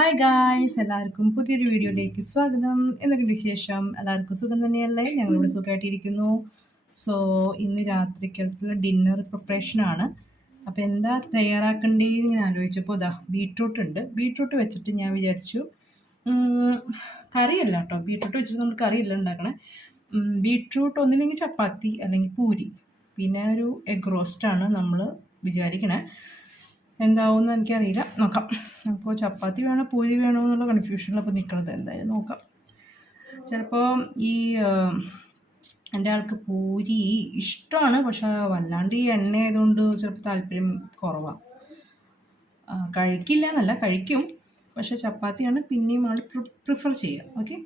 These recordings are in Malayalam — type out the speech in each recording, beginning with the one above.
ഹായ് ഗായ്സ്, എല്ലാവർക്കും പുതിയൊരു വീഡിയോയിലേക്ക് സ്വാഗതം. എന്തൊക്കെയുണ്ട് വിശേഷം? എല്ലാവർക്കും സുഖം തന്നെയല്ലേ? ഞങ്ങളിവിടെ സുഖമായിട്ടിരിക്കുന്നു. സോ ഇന്ന് രാത്രിക്കലത്തുള്ള ഡിന്നർ പ്രിപ്പറേഷനാണ്. അപ്പോൾ എന്താ തയ്യാറാക്കേണ്ടതെന്ന് ഞാൻ ആലോചിച്ചപ്പോൾ ബീട്രൂട്ട് ഉണ്ട്. ബീട്രൂട്ട് വെച്ചിട്ട് ഞാൻ വിചാരിച്ചു കറിയല്ല കേട്ടോ, ബീട്രൂട്ട് വെച്ചിട്ട് നമ്മൾ കറിയല്ല ഉണ്ടാക്കണേ. ബീട്രൂട്ട് ഒന്നില്ലെങ്കിൽ ചപ്പാത്തി അല്ലെങ്കിൽ പൂരി, പിന്നെ ഒരു എഗ് റോസ്റ്റാണ് നമ്മൾ വിചാരിക്കണേ. എന്താവുമെന്ന് എനിക്കറിയില്ല, നോക്കാം. അപ്പോൾ ചപ്പാത്തി വേണോ പൂരി വേണോ എന്നുള്ള കൺഫ്യൂഷനിലപ്പോൾ നിൽക്കുന്നത്. എന്തായാലും നോക്കാം. ചിലപ്പോൾ ഈ എൻ്റെ ആൾക്ക് പൂരി ഇഷ്ടമാണ്, പക്ഷെ വല്ലാണ്ട് ഈ എണ്ണ ആയതുകൊണ്ട് ചിലപ്പോൾ താല്പര്യം കുറവാണ്. കഴിക്കില്ല എന്നല്ല, കഴിക്കും, പക്ഷെ ചപ്പാത്തിയാണ് പിന്നെയും ആൾ പ്രിഫർ ചെയ്യുക. ഓക്കെ,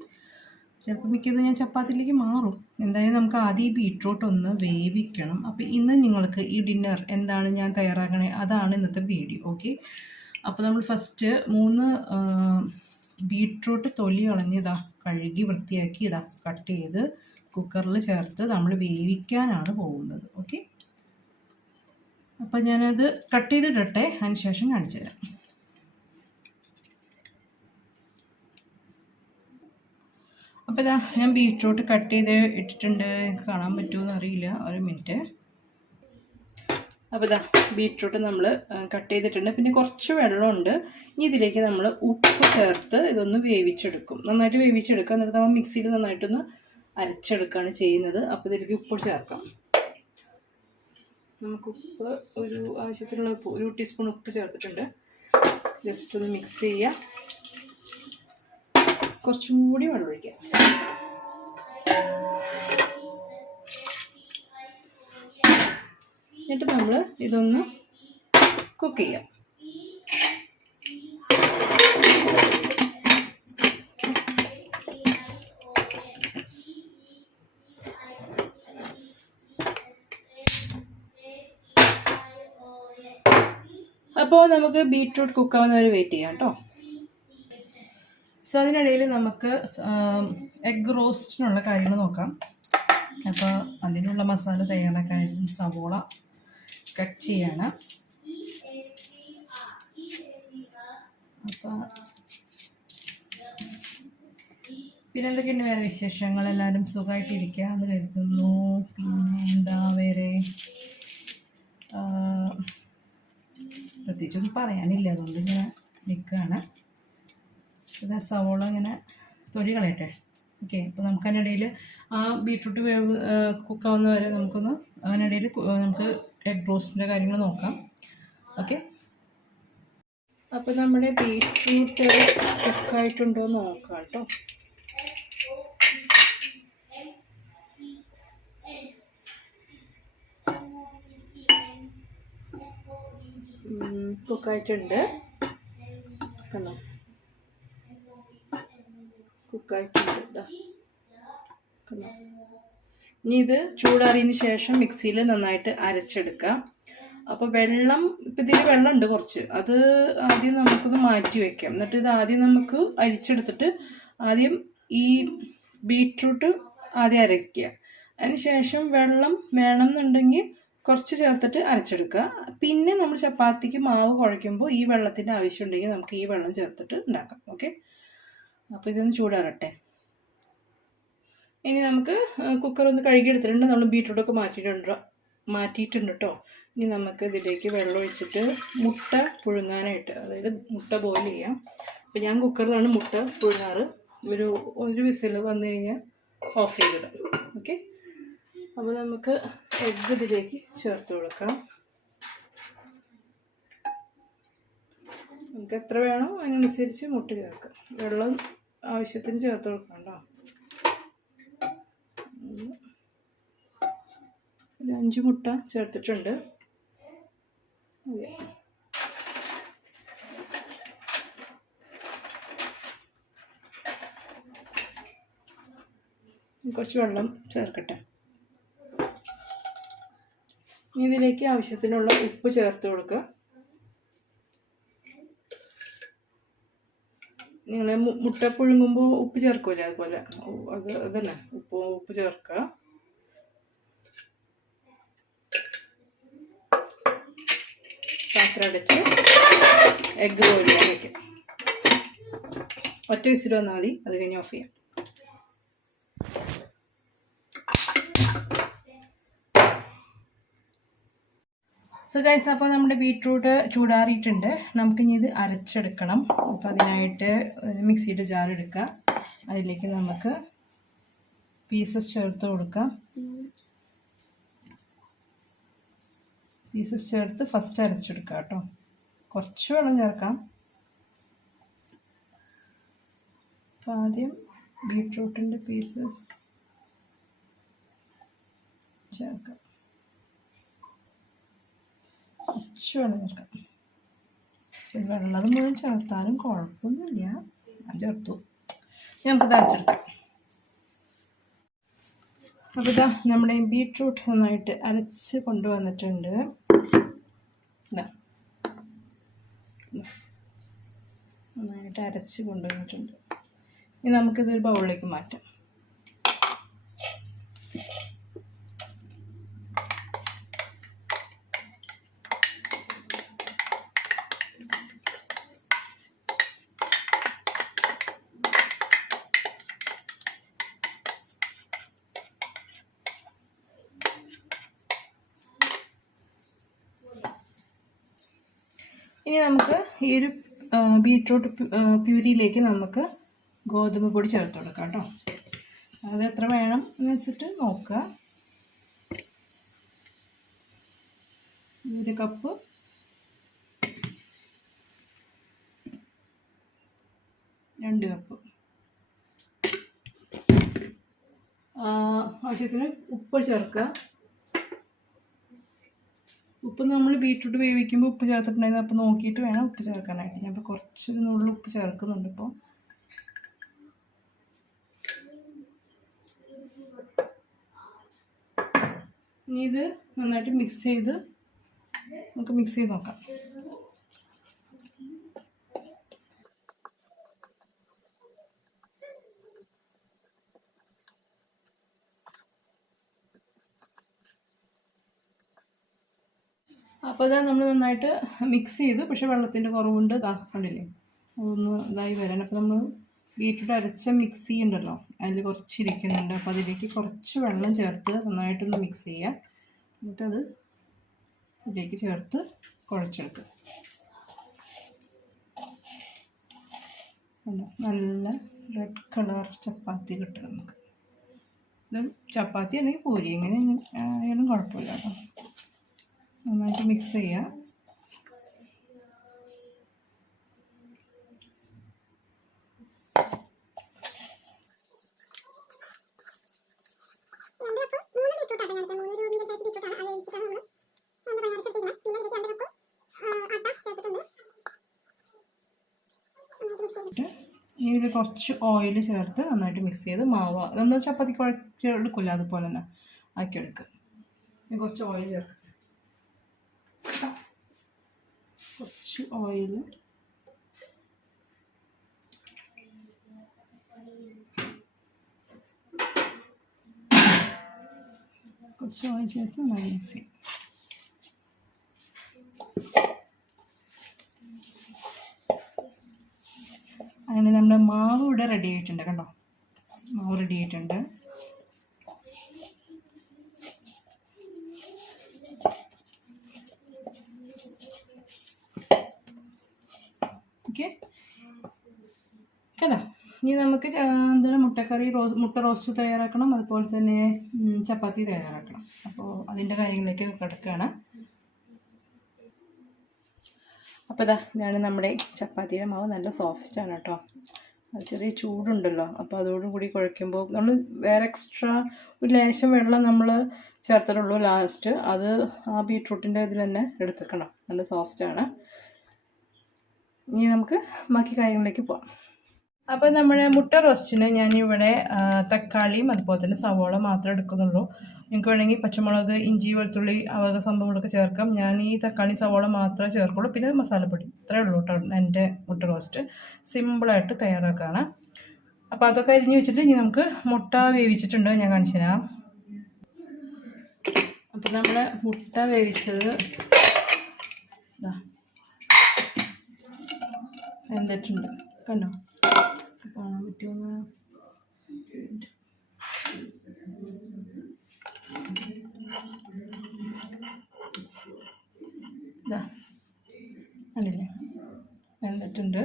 ചിലപ്പോൾ മിക്കത് ഞാൻ ചപ്പാത്തിയിലേക്ക് മാറും. എന്തായാലും നമുക്ക് ആദ്യം ഈ ബീട്രൂട്ട് ഒന്ന് വേവിക്കണം. അപ്പോൾ ഇന്ന് നിങ്ങൾക്ക് ഈ ഡിന്നർ എന്താണ് ഞാൻ തയ്യാറാക്കണേ, അതാണ് ഇന്നത്തെ വീഡിയോ. ഓക്കെ, അപ്പോൾ നമ്മൾ ഫസ്റ്റ് 3 ബീട്രൂട്ട് തൊലി കളഞ്ഞ് കഴുകി വൃത്തിയാക്കി കട്ട് ചെയ്ത് കുക്കറിൽ ചേർത്ത് നമ്മൾ വേവിക്കാനാണ് പോകുന്നത്. ഓക്കെ, അപ്പോൾ ഞാനത് കട്ട് ചെയ്തിടട്ടെ, അതിന് ശേഷം കാണിച്ചു തരാം. അപ്പോൾ ഞാൻ ബീട്രൂട്ട് കട്ട് ചെയ്ത് ഇട്ടിട്ടുണ്ട്. കാണാൻ പറ്റുമോ അറിയില്ല, ഒരു മിനിറ്റ്. അപ്പോൾ ബീട്രൂട്ട് നമ്മൾ കട്ട് ചെയ്തിട്ടുണ്ട്. പിന്നെ കുറച്ച് വെള്ളമുണ്ട്. ഇനി ഇതിലേക്ക് നമ്മൾ ഉപ്പ് ചേർത്ത് ഇതൊന്ന് വേവിച്ചെടുക്കും. നന്നായിട്ട് വേവിച്ചെടുക്കുക. എന്നിട്ട് നമ്മൾ മിക്സിയിൽ നന്നായിട്ടൊന്ന് അരച്ചെടുക്കുകയാണ് ചെയ്യുന്നത്. അപ്പോൾ ഇതിലേക്ക് ഉപ്പ് ചേർക്കാം. നമുക്ക് ഉപ്പ് ഒരു ആവശ്യത്തിനുള്ള ഉപ്പ്, 1 ടീസ്പൂൺ ഉപ്പ് ചേർത്തിട്ടുണ്ട്. ജസ്റ്റ് ഒന്ന് മിക്സ് ചെയ്യുക. കുറച്ചും കൂടി വെള്ളം ഒഴിക്കാം. എന്നിട്ട് നമ്മൾ ഇതൊന്ന് കുക്ക് ചെയ്യാം. അപ്പോൾ നമുക്ക് ബീട്രൂട്ട് കുക്കാവുന്നവരെ വെയിറ്റ് ചെയ്യാം കേട്ടോ. സോ അതിനിടയിൽ നമുക്ക് എഗ് റോസ്റ്റിനുള്ള കാര്യങ്ങൾ നോക്കാം. അപ്പോൾ അതിനുള്ള മസാല തയ്യാറാക്കാനായിട്ട് സവോള കട്ട് ചെയ്യണം. അപ്പോൾ പിന്നെ എന്തൊക്കെയുണ്ട് വേറെ വിശേഷങ്ങൾ? എല്ലാവരും സുഖമായിട്ടിരിക്കുക എന്ന് കരുതുന്നു. പിന്നെ എന്താ വേറെ പ്രത്യേകിച്ചൊന്നും പറയാനില്ല, അതുകൊണ്ട് ഇങ്ങനെ നിൽക്കുകയാണ്. സവോള ഇങ്ങനെ തൊലി കളയട്ടെ. ഓക്കെ, അപ്പോൾ നമുക്ക് അതിനിടയിൽ ആ ബീട്രൂട്ട് കുക്കാവുന്ന വരെ നമുക്കൊന്ന് അതിനിടയിൽ നമുക്ക് എഗ് റോസ്റ്റിൻ്റെ കാര്യങ്ങൾ നോക്കാം. ഓക്കെ, അപ്പോൾ നമ്മുടെ ബീട്രൂട്ട് കുക്കായിട്ടുണ്ടോ എന്ന് നോക്കാം കേട്ടോ. കുക്കായിട്ടുണ്ട് കണ്ടോ, കുക്കായിട്ടുണ്ട്. ഇനി ഇത് ചൂടാറിയതിന് ശേഷം മിക്സിയിൽ നന്നായിട്ട് അരച്ചെടുക്കാം. അപ്പോൾ വെള്ളം, ഇപ്പം ഇതിൽ വെള്ളമുണ്ട് കുറച്ച്, അത് ആദ്യം നമുക്കൊന്ന് മാറ്റി വയ്ക്കാം. എന്നിട്ട് ഇത് ആദ്യം നമുക്ക് അരിച്ചെടുത്തിട്ട് ആദ്യം ഈ ബീട്രൂട്ട് ആദ്യം അരയ്ക്കുക. അതിന് ശേഷം വെള്ളം വേണമെന്നുണ്ടെങ്കിൽ കുറച്ച് ചേർത്തിട്ട് അരച്ചെടുക്കുക. പിന്നെ നമ്മൾ ചപ്പാത്തിക്ക് മാവ് കുഴയ്ക്കുമ്പോൾ ഈ വെള്ളത്തിൻ്റെ ആവശ്യമുണ്ടെങ്കിൽ നമുക്ക് ഈ വെള്ളം ചേർത്തിട്ട് ഉണ്ടാക്കാം. ഓക്കെ, അപ്പോൾ ഇതൊന്ന് ചൂടാറട്ടെ. ഇനി നമുക്ക് കുക്കർ ഒന്ന് കഴുകിയെടുത്തിട്ടുണ്ട്. നമ്മൾ ബീട്രൂട്ടൊക്കെ മാറ്റിയിട്ടുണ്ട് കേട്ടോ. ഇനി നമുക്ക് ഇതിലേക്ക് വെള്ളം ഒഴിച്ചിട്ട് മുട്ട പുഴുങ്ങാനായിട്ട്, അതായത് മുട്ട ബോയിൽ ചെയ്യാം. അപ്പോൾ ഞാൻ കുക്കറിലാണ് മുട്ട പുഴുങ്ങാറ്. ഒരു വിസിൽ വന്നു കഴിഞ്ഞാൽ ഓഫ് ചെയ്തിടാം. ഓക്കെ, അപ്പോൾ നമുക്ക് എഗ്ഗ് ഇതിലേക്ക് ചേർത്ത് കൊടുക്കാം. നമുക്ക് എത്ര വേണോ അതിനനുസരിച്ച് മുട്ട ചേർക്കാം. വെള്ളം ആവശ്യത്തിന് ചേർത്ത് കൊടുക്കാം കേട്ടോ. ഒരു 5 മുട്ട ചേർത്തിട്ടുണ്ട്. കുറച്ച് വെള്ളം ചേർക്കട്ടെ. ഇതിലേക്ക് ആവശ്യത്തിനുള്ള ഉപ്പ് ചേർത്ത് കൊടുക്കുക. നിങ്ങൾ മുട്ട പുഴുങ്ങുമ്പോൾ ഉപ്പ് ചേർക്കൂലേ, അതുപോലെ അതന്നെ ഉപ്പ് ചേർക്കുക. പാത്രം അടച്ച് എഗ്ഗ് ബോയിൽ ചെയ്യാൻ വയ്ക്കാം. ഒറ്റ വിസിൽ വന്നാൽ മതി, അത് കഴിഞ്ഞ് ഓഫ് ചെയ്യാം. സോ ഗൈസ്, അപ്പോൾ നമ്മുടെ ബീട്രൂട്ട് ചൂടാറിയിട്ടുണ്ട്. നമുക്കിനി ഇത് അരച്ചെടുക്കണം. അപ്പോൾ അതിനായിട്ട് മിക്സിയുടെ ജാർ എടുക്കുക. അതിലേക്ക് നമുക്ക് പീസസ് ചേർത്ത് കൊടുക്കാം. പീസസ് ചേർത്ത് ഫസ്റ്റ് അരച്ചെടുക്കാം കേട്ടോ. കുറച്ച് വെള്ളം ചേർക്കാം. അപ്പോൾ ആദ്യം ബീട്രൂട്ടിൻ്റെ പീസസ് ചേർക്കാം. കുറച്ച് വെള്ളം ചേർക്കാം. വെള്ളം മുഴുവൻ ചേർത്താലും കുഴപ്പമൊന്നുമില്ല, ഞാൻ ചേർത്തു. നമുക്കിത് അരച്ചെടുക്കാം. അപ്പോൾ ഇതാ നമ്മുടെ ബീട്രൂട്ട് നന്നായിട്ട് അരച്ച് കൊണ്ടുവന്നിട്ടുണ്ട്. നന്നായിട്ട് അരച്ച് കൊണ്ടുവന്നിട്ടുണ്ട്. ഇനി നമുക്കിതൊരു ബൗളിലേക്ക് മാറ്റാം. ഇനി നമുക്ക് ഈ ഒരു ബീട്രൂട്ട് പ്യൂരിയിലേക്ക് നമുക്ക് ഗോതമ്പ് പൊടി ചേർത്ത് കൊടുക്കാം കേട്ടോ. അത് എത്ര വേണം എന്ന് വെച്ചിട്ട് നോക്കുക. 1 കപ്പ്, 2 കപ്പ്. ആവശ്യത്തിന് ഉപ്പ് ചേർക്കുക. ഉപ്പ് നമ്മൾ ബീട്രൂട്ട് വേവിക്കുമ്പോൾ ഉപ്പ് ചേർത്തിട്ടുണ്ടായിരുന്നു. അപ്പോൾ നോക്കിയിട്ട് വേണം ഉപ്പ് ചേർക്കാനായിട്ട്. ഞാൻ ഇപ്പോൾ കുറച്ചൊരു നുള്ളു ഉപ്പ് ചേർക്കുന്നുണ്ട്. ഇപ്പോൾ ഇനി ഇത് നന്നായിട്ട് മിക്സ് ചെയ്ത് നോക്കാം. അപ്പോൾ ഇതാ നമ്മൾ നന്നായിട്ട് മിക്സ് ചെയ്തു. പക്ഷേ വെള്ളത്തിൻ്റെ കുറവുണ്ട്. കണ്ടില്ലേ, ഒന്ന് ഇതായി വരാൻ. അപ്പോൾ നമ്മൾ ബീട്രൂട്ട് അരച്ച മിക്സി ഉണ്ടല്ലോ, അതിൽ കുറച്ച് ഇരിക്കുന്നുണ്ട്. അപ്പോൾ അതിലേക്ക് കുറച്ച് വെള്ളം ചേർത്ത് നന്നായിട്ടൊന്ന് മിക്സ് ചെയ്യുക. എന്നിട്ടത് ഇതിലേക്ക് ചേർത്ത് കുഴച്ചെടുക്കുക. നല്ല റെഡ് കളർ ചപ്പാത്തി കിട്ടും നമുക്ക്. ഇത് ചപ്പാത്തി അല്ലെങ്കിൽ പൂരി, എങ്ങനെ ആയാലും കുഴപ്പമില്ല കേട്ടോ. നന്നായിട്ട് മിക്സ് ചെയ്യുക. ഇതിൽ കുറച്ച് ഓയിൽ ചേർത്ത് നന്നായിട്ട് മിക്സ് ചെയ്ത് മാവ് നമ്മൾ ചപ്പാത്തി കുഴച്ചെടുക്കില്ല, അതുപോലെ തന്നെ ആക്കിയെടുക്കുക. കുറച്ച് ഓയിൽ ചേർക്കുക. കുറച്ച് ഓയിൽ, ചേർത്ത് നന്നായി മിക്സ് ചെയ്യും. അങ്ങനെ നമ്മുടെ മാവ് ഇവിടെ റെഡി ആയിട്ടുണ്ട്. കണ്ടോ, മാവ് റെഡി ആയിട്ടുണ്ട്. ഓക്കെ, കണ്ടോ. ഇനി നമുക്ക് എന്താണ് മുട്ട റോസ്റ്റ് തയ്യാറാക്കണം. അതുപോലെ തന്നെ ചപ്പാത്തി തയ്യാറാക്കണം. അപ്പോൾ അതിൻ്റെ കാര്യങ്ങളിലേക്ക് കിടക്കുകയാണ്. അപ്പോൾ ഇതാണ് നമ്മുടെ ചപ്പാത്തിയുടെ മാവ്. നല്ല സോഫ്റ്റാണ് കേട്ടോ. അത് ചെറിയ ചൂടുണ്ടല്ലോ, അപ്പോൾ അതോടുകൂടി കുഴയ്ക്കുമ്പോൾ നമ്മൾ വേറെ എക്സ്ട്രാ ഒരു ലേശം വെള്ളം നമ്മൾ ചേർത്തിട്ടുള്ളൂ ലാസ്റ്റ്. അത് ആ ബീട്രൂട്ടിൻ്റെ ഇതിൽ തന്നെ എടുത്തേക്കണം. നല്ല സോഫ്റ്റാണ്. ഇനി നമുക്ക് ബാക്കി കാര്യങ്ങളിലേക്ക് പോകാം. അപ്പോൾ നമ്മുടെ മുട്ട റോസ്റ്റിന് ഞാനിവിടെ തക്കാളിയും അതുപോലെ തന്നെ സവോള മാത്രമേ എടുക്കുന്നുള്ളൂ. നിങ്ങൾക്ക് വേണമെങ്കിൽ പച്ചമുളക്, ഇഞ്ചി, വെളുത്തുള്ളി അവക സംഭവങ്ങളൊക്കെ ചേർക്കാം. ഞാൻ ഈ തക്കാളി സവോള മാത്രമേ ചേർക്കുള്ളൂ. പിന്നെ മസാലപ്പൊടി, ഇത്രയേ ഉള്ളൂ കേട്ടോ എൻ്റെ മുട്ട റോസ്റ്റ്. സിമ്പിളായിട്ട് തയ്യാറാക്കുകയാണ്. അപ്പോൾ അതൊക്കെ അരിഞ്ഞ് വെച്ചിട്ട് ഇനി നമുക്ക് മുട്ട വേവിച്ചിട്ടുണ്ട്, ഞാൻ കാണിച്ചു തരാം. അപ്പോൾ നമ്മൾ മുട്ട വേവിച്ചത് വെന്തിട്ടുണ്ട്, കണ്ടോ. കാണാൻ പറ്റുമെന്ന്. ഇതാ കണ്ടില്ലേ, വെന്തിട്ടുണ്ട്.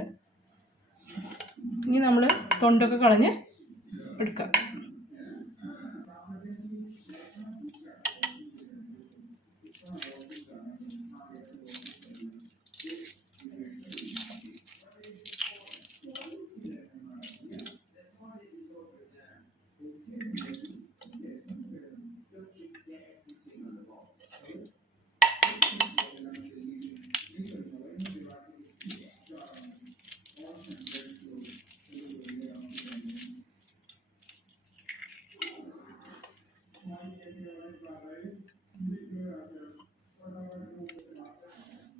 ഇനി നമ്മൾ തൊണ്ടൊക്കെ കളഞ്ഞ് എടുക്കാം.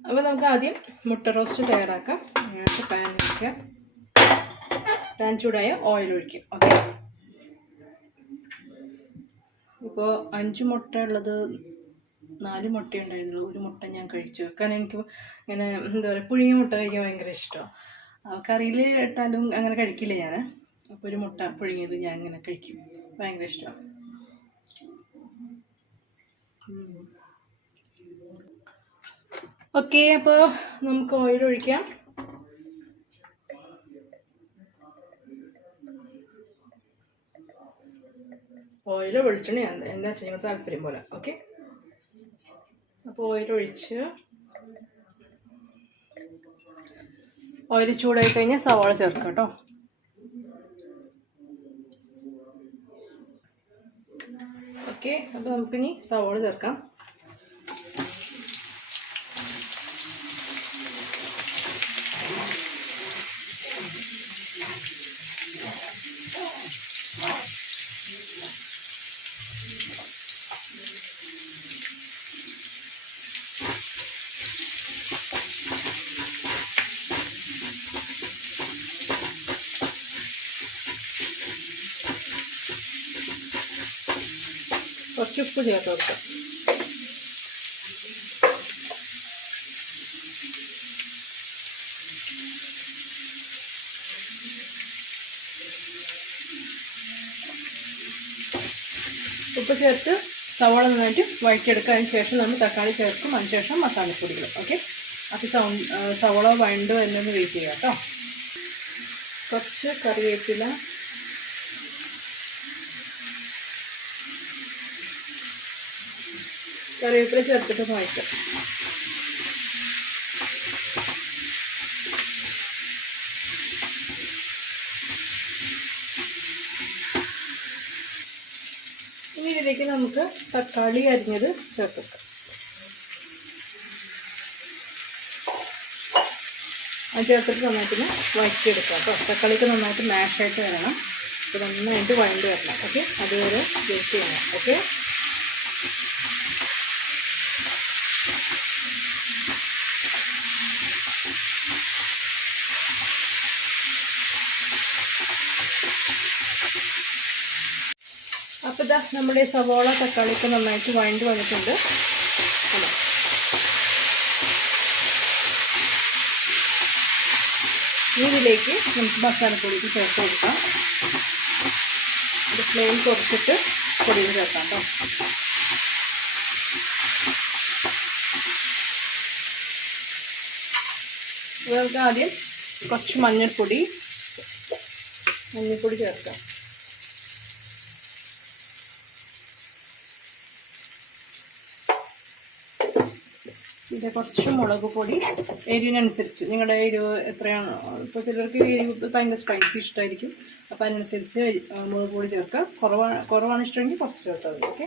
അപ്പോൾ നമുക്ക് ആദ്യം മുട്ട റോസ്റ്റ് തയ്യാറാക്കാം. അതിനായിട്ട് പാൻ ഒഴിക്കുക. പാൻ ചൂടായ ഓയിൽ ഒഴിക്കുക. ഓക്കെ, ഇപ്പോൾ 5 മുട്ട ഉള്ളത് 4 മുട്ട ഉണ്ടായിരുന്നുള്ളൂ. ഒരു മുട്ട ഞാൻ കഴിച്ചു. കാരണം എനിക്ക് ഇങ്ങനെ എന്താ പറയുക, പുഴുങ്ങിയ മുട്ട കഴിക്കാൻ ഭയങ്കര ഇഷ്ടമാണ്. കറിയിൽ ഇട്ടാലും അങ്ങനെ കഴിക്കില്ല ഞാൻ. അപ്പോൾ ഒരു മുട്ട പുഴുങ്ങിയത് ഞാൻ ഇങ്ങനെ കഴിക്കും, ഭയങ്കര ഇഷ്ടമാണ്. ഓക്കെ, അപ്പോൾ നമുക്ക് ഓയിൽ ഒഴിക്കാം. ഓയിൽ വെളിച്ചെണ്ണ എന്താ വെച്ചാൽ നിങ്ങൾ താല്പര്യം പോലെ. ഓക്കെ, അപ്പോൾ ഓയിൽ ഒഴിച്ച് ഓയിൽ ചൂടായി കഴിഞ്ഞാൽ സവാള ചേർക്കാം കേട്ടോ. ഓക്കെ, അപ്പോൾ നമുക്കിനി സവാള ചേർക്കാം. കുറച്ച് ഉപ്പ് ചേർത്ത് കൊടുക്കാം. ഉപ്പ് ചേർത്ത് സവാള നന്നായിട്ട് വഴറ്റിയെടുക്കുക. അതിന് ശേഷം നമ്മൾ തക്കാളി ചേർക്കും. അതിന് ശേഷം മസാലപ്പൊടികൾ. ഓക്കെ, അപ്പോൾ സവാള വഴണ്ട് വരുന്നത് വെയിറ്റ് ചെയ്യുക കേട്ടോ. കുറച്ച് കറിവേപ്പില, ചേർത്തിട്ട് വഴറ്റുക. ഇനി ഇതിലേക്ക് നമുക്ക് തക്കാളി അരിഞ്ഞത് ചേർക്കാം. അത് ചേർത്തിട്ട് നന്നായിട്ട് വഴറ്റിയെടുക്കാം കേട്ടോ. തക്കാളിക്ക് നന്നായിട്ട് മാഷായിട്ട് വരണം. അപ്പോൾ നന്നായിട്ട് വഴണ്ട് വരണം. ഓക്കെ, അതുവരെ വെയിറ്റ് ചെയ്യണം. ഓക്കെ, അപ്പോൾ ഇതാ നമ്മുടെ സവോള തക്കാളിയൊക്കെ നന്നായിട്ട് വഴണ്ട് വന്നിട്ടുണ്ട്. അല്ലോ, ഇതിലേക്ക് നമുക്ക് മസാലപ്പൊടിക്ക് ചേർത്ത് കൊടുക്കാം. ഇത് ഫ്ലെയിം കുറച്ചിട്ട് പൊടിയിൽ ചേർക്കാം കേട്ടോ. നമുക്ക് ആദ്യം കുറച്ച് മഞ്ഞൾപ്പൊടി ചേർക്കാം. പിന്നെ കുറച്ച് മുളക് പൊടി, എരിവിനനുസരിച്ച് നിങ്ങളുടെ എരിവ് എത്രയാണ്. ഇപ്പോൾ ചിലർക്ക് എരിവ് ഭയങ്കര സ്പൈസി ഇഷ്ടമായിരിക്കും. അപ്പോൾ അതിനനുസരിച്ച് മുളക് പൊടി ചേർക്കുക. കുറവാണ് ഇഷ്ടമെങ്കിൽ കുറച്ച് ചേർത്താൽ മതി. ഓക്കെ,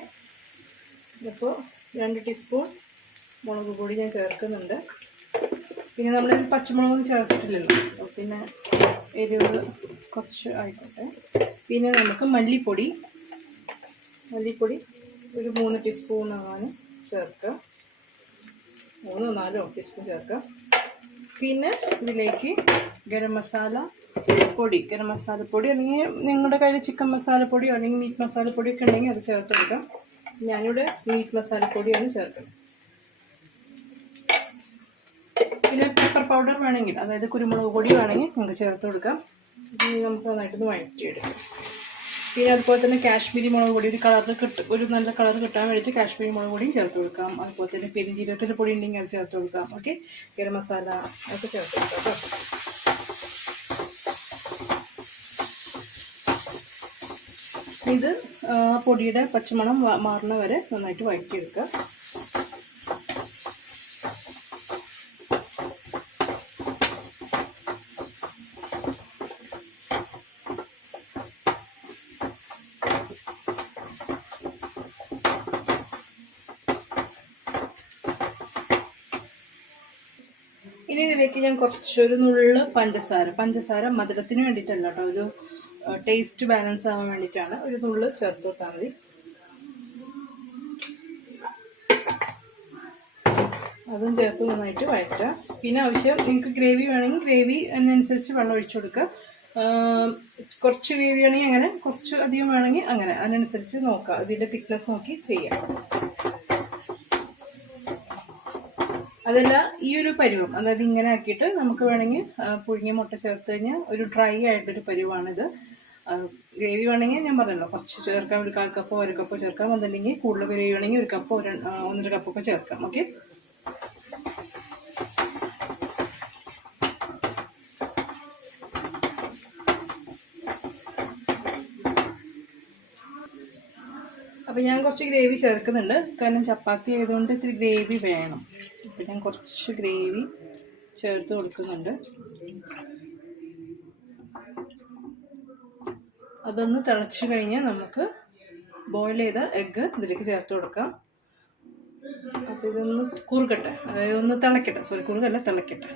ഇതിപ്പോൾ 2 ടീസ്പൂൺ മുളക് പൊടി ഞാൻ ചേർക്കുന്നുണ്ട്. പിന്നെ നമ്മൾ പച്ചമുളകൊന്നും ചേർത്തിട്ടില്ലല്ലോ, പിന്നെ എരിവ് കുറച്ച് ആയിക്കോട്ടെ. പിന്നെ നമുക്ക് മല്ലിപ്പൊടി ഒരു 3 ടീസ്പൂൺ ആവാൻ ചേർക്കുക. 3-4 ടീസ്പൂൺ ചേർക്കുക. പിന്നെ ഇതിലേക്ക് ഗരം മസാലപ്പൊടി അല്ലെങ്കിൽ നിങ്ങളുടെ കയ്യിൽ ചിക്കൻ മസാലപ്പൊടിയോ അല്ലെങ്കിൽ മീറ്റ് മസാലപ്പൊടിയൊക്കെ ഉണ്ടെങ്കിൽ അത് ചേർത്തെടുക്കാം. ഞാനിവിടെ മീറ്റ് മസാലപ്പൊടിയാണ് ചേർക്കുന്നത്. പിന്നെ പെപ്പർ പൗഡർ വേണമെങ്കിൽ, അതായത് കുരുമുളക് പൊടി വേണമെങ്കിൽ നിങ്ങൾക്ക് ചേർത്ത് കൊടുക്കാം. ഇനി നമുക്ക് നന്നായിട്ടൊന്ന് വഴറ്റിയെടുക്കാം. പിന്നെ അതുപോലെ തന്നെ കാശ്മീരി മുളക് പൊടി ഒരു നല്ല കളർ കിട്ടാൻ വേണ്ടിയിട്ട് കാശ്മീരി മുളക് പൊടിയും ചേർത്ത് കൊടുക്കാം. അതുപോലെ തന്നെ പെരുംജീരകത്തിൻ്റെ പൊടി ഉണ്ടെങ്കിൽ അത് ചേർത്ത് കൊടുക്കാം. ഓക്കെ, ഗരം മസാല അതൊക്കെ ചേർത്ത് കൊടുക്കാം കേട്ടോ. ഇത് പൊടിയുടെ പച്ചമണം മാറുന്ന വരെ നന്നായിട്ട് വഴറ്റിയെടുക്കുക. ഇനി ഇതിലേക്ക് ഞാൻ കുറച്ചൊരു നുള്ള് പഞ്ചസാര മധുരത്തിന് വേണ്ടിയിട്ടല്ല കേട്ടോ, ഒരു ടേസ്റ്റ് ബാലൻസ് ആവാൻ വേണ്ടിയിട്ടാണ്. ഒരു നുള്ള് ചേർത്ത് കൊടുത്താൽ മതി. അതും ചേർത്ത് നന്നായിട്ട് വഴറ്റുക. പിന്നെ ആവശ്യം നിങ്ങൾക്ക് ഗ്രേവി വേണമെങ്കിൽ ഗ്രേവി അതിനനുസരിച്ച് വെള്ളം ഒഴിച്ചു കൊടുക്കുക. കുറച്ച് ഗ്രേവി വേണമെങ്കിൽ അങ്ങനെ, കുറച്ച് അധികം വേണമെങ്കിൽ അങ്ങനെ, അതിനനുസരിച്ച് നോക്കുക. ഇതിൻ്റെ തിക്നെസ് നോക്കി ചെയ്യാം. അതല്ല, ഈ ഒരു പരുവം, അതായത് ഇങ്ങനെ ആക്കിയിട്ട് നമുക്ക് വേണമെങ്കിൽ പുഴുങ്ങിയ മുട്ട ചേർത്ത് കഴിഞ്ഞാൽ ഒരു ഡ്രൈ ആയിട്ടൊരു പരുവാണിത്. ഗ്രേവി വേണമെങ്കിൽ ഞാൻ പറഞ്ഞല്ലോ കുറച്ച് ചേർക്കാം, ഒരു 1/4 കപ്പോ 1 കപ്പോ ചേർക്കാം. അതല്ലെങ്കിൽ കൂടുതൽ ഗ്രേവി വേണമെങ്കിൽ 1 കപ്പോ 1.5 കപ്പൊക്കെ ചേർക്കാം. ഓക്കെ, അപ്പോൾ ഞാൻ കുറച്ച് ഗ്രേവി ചേർക്കുന്നുണ്ട്, കാരണം ചപ്പാത്തി ആയതുകൊണ്ട് ഇത്തിരി ഗ്രേവി വേണം. അപ്പോൾ ഞാൻ കുറച്ച് ഗ്രേവി ചേർത്ത് കൊടുക്കുന്നുണ്ട്. അതൊന്ന് തിളച്ച് കഴിഞ്ഞാൽ നമുക്ക് ബോയിൽ ചെയ്ത എഗ്ഗ് ഇതിലേക്ക് ചേർത്ത് കൊടുക്കാം. അപ്പോൾ ഇതൊന്ന് കുറുകട്ടെ, അതായത് ഒന്ന് തിളക്കട്ടെ, കുറുകല്ല തിളക്കട്ടെ.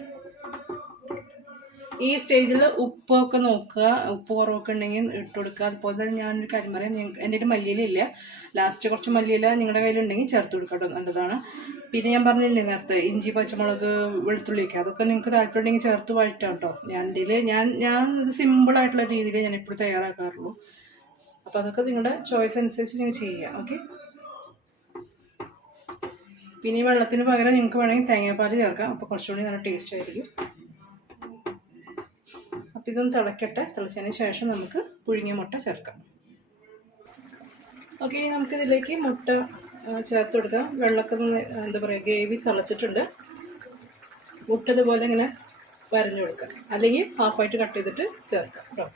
ഈ സ്റ്റേജിൽ ഉപ്പൊക്കെ നോക്കുക, ഉപ്പ് കുറവൊക്കെ ഉണ്ടെങ്കിൽ ഇട്ട് കൊടുക്കുക. അതുപോലെ തന്നെ ഞാനൊരു കാര്യം പറയാം, എൻ്റെ കയ്യിൽ മല്ലിയില, ലാസ്റ്റ് കുറച്ച് മല്ലിയില നിങ്ങളുടെ കയ്യിലുണ്ടെങ്കിൽ ചേർത്ത് കൊടുക്കട്ടോ, നല്ലതാണ്. പിന്നെ ഞാൻ പറഞ്ഞില്ലേ നേരത്തെ ഇഞ്ചി പച്ചമുളക് വെളുത്തുള്ളിയൊക്കെ, അതൊക്കെ നിങ്ങൾക്ക് താല്പര്യമുണ്ടെങ്കിൽ ചേർത്ത് വഴറ്റാം കേട്ടോ. ഞാൻ ഇത് സിമ്പിളായിട്ടുള്ള രീതിയിൽ ഞാൻ എപ്പോഴും തയ്യാറാക്കാറുള്ളൂ. അപ്പോൾ അതൊക്കെ നിങ്ങളുടെ ചോയ്സ് അനുസരിച്ച് നിങ്ങൾ ചെയ്യുക. ഓക്കെ, പിന്നെ ഈ വെള്ളത്തിന് പകരം നിങ്ങൾക്ക് വേണമെങ്കിൽ തേങ്ങാപ്പാൽ ചേർക്കാം, അപ്പോൾ കുറച്ചുകൂടി നല്ല ടേസ്റ്റ് ആയിരിക്കും. അപ്പോൾ ഇതൊന്ന് തിളക്കട്ടെ, തിളച്ചതിന് ശേഷം നമുക്ക് പുഴുങ്ങിയ മുട്ട ചേർക്കാം. ഓക്കെ, നമുക്കിതിലേക്ക് മുട്ട ചേർത്ത് കൊടുക്കാം. വെള്ളമൊക്കെ എന്താ പറയുക, ഗ്രേവി തിളച്ചിട്ടുണ്ട്. മുട്ട ഇതുപോലെ ഇങ്ങനെ വരഞ്ഞു കൊടുക്കാം, അല്ലെങ്കിൽ ഹാഫായിട്ട് കട്ട് ചെയ്തിട്ട് ചേർക്കാം കേട്ടോ.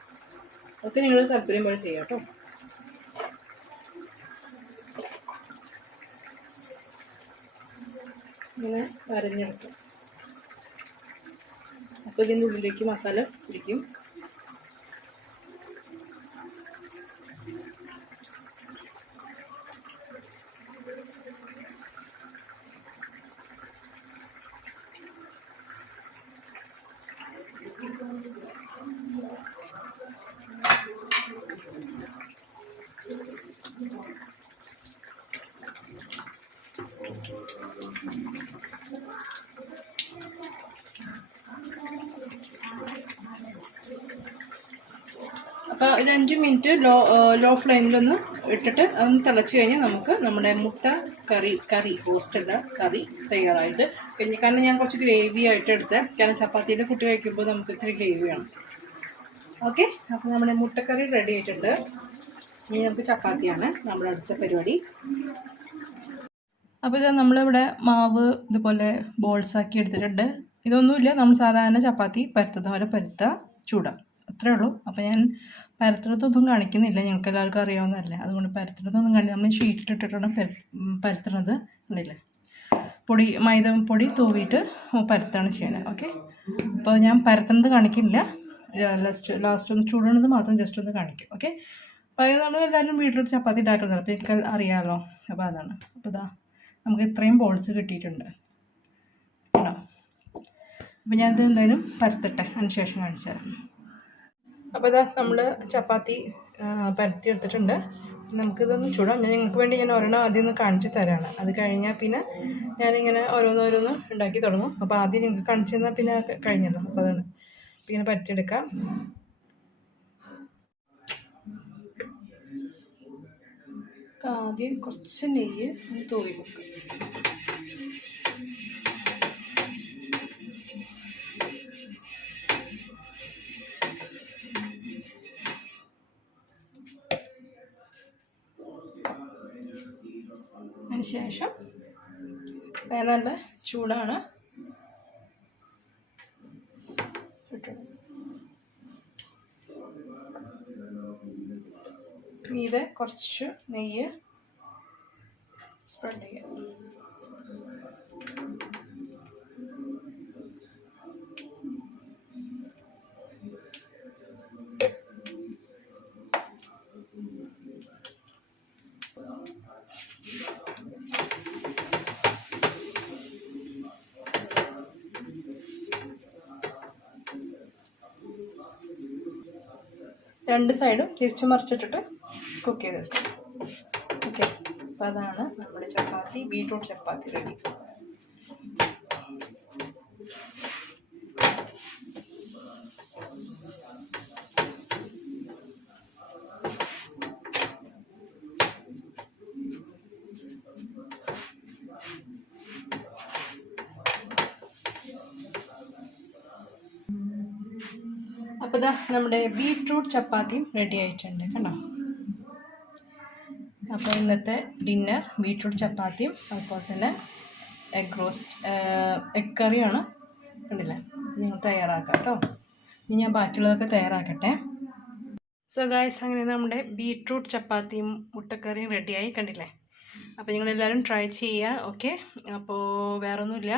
ഒക്കെ നിങ്ങൾ താല്പര്യം പോലെ ചെയ്യാം കേട്ടോ. ഇങ്ങനെ വരഞ്ഞെടുക്കാം. അപ്പോൾ ഇതിൻ്റെ ഉള്ളിലേക്ക് മസാല പിടിക്കും. അപ്പോൾ ഒരു 5 മിനിറ്റ് ലോ ഫ്ലെയിമിലൊന്ന് ഇട്ടിട്ട് അതൊന്ന് തിളച്ച് കഴിഞ്ഞാൽ നമുക്ക് നമ്മുടെ മുട്ട കറി റോസ്റ്റഡ് കറി തയ്യാറായിട്ട് കഴിഞ്ഞ്. കാരണം ഞാൻ കുറച്ച് ഗ്രേവി ആയിട്ട് എടുത്തത്, കാരണം ചപ്പാത്തിയുടെ കുട്ടി കഴിക്കുമ്പോൾ നമുക്ക് ഇത്തിരി ഗ്രേവി വേണം. ഓക്കെ, അപ്പോൾ നമ്മുടെ മുട്ടക്കറി റെഡി ആയിട്ടുണ്ട്. ഇനി നമുക്ക് ചപ്പാത്തിയാണ് നമ്മുടെ അടുത്ത പരിപാടി. അപ്പോൾ ഇത് നമ്മളിവിടെ മാവ് ഇതുപോലെ ബോൾസാക്കി എടുത്തിട്ടുണ്ട്. ഇതൊന്നുമില്ല, നമ്മൾ സാധാരണ ചപ്പാത്തി പരത്തുന്ന പോലെ പരത്തുക, ചൂടാം, അത്രേ ഉള്ളൂ. അപ്പോൾ ഞാൻ പരത്തുന്നതൊന്നും കാണിക്കുന്നില്ല, ഞങ്ങൾക്ക് എല്ലാവർക്കും അറിയാവുന്നതല്ലേ, അതുകൊണ്ട് പരത്തുന്നതൊന്നും കാണില്ല. നമ്മൾ ഷീറ്റിട്ടിട്ടാണ് പരത്തുന്നത്, കണ്ടില്ലേ. മൈദ പൊടി തൂവിയിട്ട് പരത്താണ് ചെയ്യണത്. ഓക്കെ, അപ്പോൾ ഞാൻ പരത്തുന്നത് കാണിക്കില്ല, ലാസ്റ്റ് ഒന്ന് ചൂടുന്നത് മാത്രം ജസ്റ്റ് ഒന്ന് കാണിക്കും. ഓക്കെ, അപ്പോൾ അത് നമ്മൾ എല്ലാവരും വീട്ടിലോട്ട് ചപ്പാത്തി ഉണ്ടാക്കുന്നത്, അപ്പോൾ എനിക്ക് അറിയാമല്ലോ. അപ്പോൾ അതാണ്. അപ്പോൾ ഇതാ നമുക്ക് ഇത്രയും ബോൾസ് കിട്ടിയിട്ടുണ്ട് കേട്ടോ. അപ്പോൾ ഞാനിത് എന്തായാലും പരത്തട്ടെ, അതിന് ശേഷം കാണിച്ചു തരാം. അപ്പോൾ ഇതാ നമ്മൾ ചപ്പാത്തി പരത്തി എടുത്തിട്ടുണ്ട്. നമുക്കിതൊന്ന് ചൂടാം. നിങ്ങൾക്ക് വേണ്ടി ഞാൻ ഒരെണ്ണം ആദ്യം ഒന്ന് കാണിച്ച് തരാണ്. അത് കഴിഞ്ഞാൽ പിന്നെ ഞാനിങ്ങനെ ഓരോന്നോരോന്ന് ഉണ്ടാക്കി തുടങ്ങും. അപ്പോൾ ആദ്യം നിങ്ങൾക്ക് കാണിച്ചു തന്നാൽ പിന്നെ കഴിഞ്ഞല്ലോ. അപ്പോൾ അതാണ് ഇങ്ങനെ പരത്തിയെടുക്കാം. ആദ്യം കുറച്ച് നെയ്യ് തൂവി കൊടുക്കും. ശേഷം പാൻ നല്ല ചൂടാണ്, മീതെ കുറച്ച് നെയ്യ് സ്പ്രെഡ് ചെയ്യാം. രണ്ട് സൈഡും തിരിച്ചു മറിച്ചിട്ടിട്ട് കുക്ക് ചെയ്തെടുക്കും. ഓക്കെ, അപ്പോൾ അതാണ് നമ്മുടെ ചപ്പാത്തി, ബീട്രൂട്ട് ചപ്പാത്തി റെഡി. അപ്പോൾ ഇതാ നമ്മുടെ ബീട്രൂട്ട് ചപ്പാത്തിയും റെഡി ആയിട്ടുണ്ട് കണ്ടോ. അപ്പോൾ ഇന്നത്തെ ഡിന്നർ ബീട്രൂട്ട് ചപ്പാത്തിയും അതുപോലെ തന്നെ എഗ് കറിയാണ്. കണ്ടില്ലേ, നിങ്ങൾ തയ്യാറാക്കാം കേട്ടോ. ഇനി ഞാൻ ബാക്കിയുള്ളതൊക്കെ തയ്യാറാക്കട്ടെ. സോ ഗായ്സ്, അങ്ങനെ നമ്മുടെ ബീട്രൂട്ട് ചപ്പാത്തിയും മുട്ടക്കറിയും റെഡിയായി കണ്ടില്ലേ. അപ്പോൾ നിങ്ങളെല്ലാവരും ട്രൈ ചെയ്യുക. ഓക്കെ, അപ്പോൾ വേറൊന്നുമില്ല.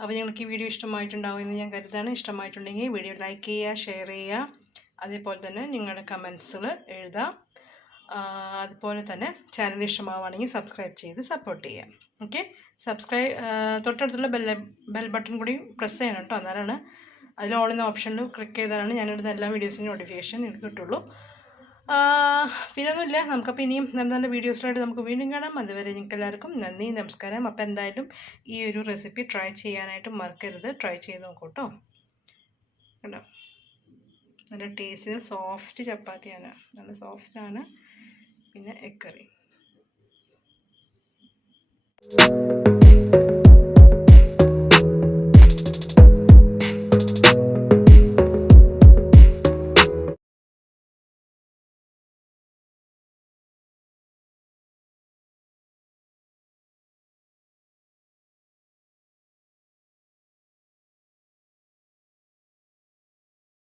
അപ്പോൾ നിങ്ങൾക്ക് ഈ വീഡിയോ ഇഷ്ടമായിട്ടുണ്ടാവും എന്ന് ഞാൻ കരുതാണ്. ഇഷ്ടമായിട്ടുണ്ടെങ്കിൽ വീഡിയോ ലൈക്ക് ചെയ്യുക, ഷെയർ ചെയ്യുക, അതേപോലെ തന്നെ നിങ്ങളുടെ കമൻസുകൾ എഴുതാം. അതുപോലെ തന്നെ ചാനൽ ഇഷ്ടമാവുകയാണെങ്കിൽ സബ്സ്ക്രൈബ് ചെയ്ത് സപ്പോർട്ട് ചെയ്യാം. ഓക്കെ, തൊട്ടടുത്തുള്ള ബെൽ ബട്ടൺ കൂടി പ്രസ് ചെയ്യണം കേട്ടോ. എന്നാലാണ് അതിൽ ഓൾ എന്ന ഓപ്ഷനിൽ ക്ലിക്ക് ചെയ്താലാണ് ഞാനിടുന്ന എല്ലാ വീഡിയോസിൻ്റെ നോട്ടിഫിക്കേഷൻ എനിക്ക് കിട്ടുള്ളൂ. പിന്നെ ഒന്നുമില്ല, നമുക്കപ്പോൾ ഇനിയും നല്ല നല്ല വീഡിയോസിലായിട്ട് നമുക്ക് വീണ്ടും കാണാം. അതുവരെ നിങ്ങൾക്ക് എല്ലാവർക്കും നന്ദി, നമസ്കാരം. അപ്പോൾ എന്തായാലും ഈ ഒരു റെസിപ്പി ട്രൈ ചെയ്യാനായിട്ട് മറക്കരുത്. ട്രൈ ചെയ്ത് നോക്കൂ കേട്ടോ. കേട്ടോ, നല്ല ടേസ്റ്റിൽ സോഫ്റ്റ് ചപ്പാത്തിയാണ്, നല്ല സോഫ്റ്റാണ്. പിന്നെ എഗ് കറി.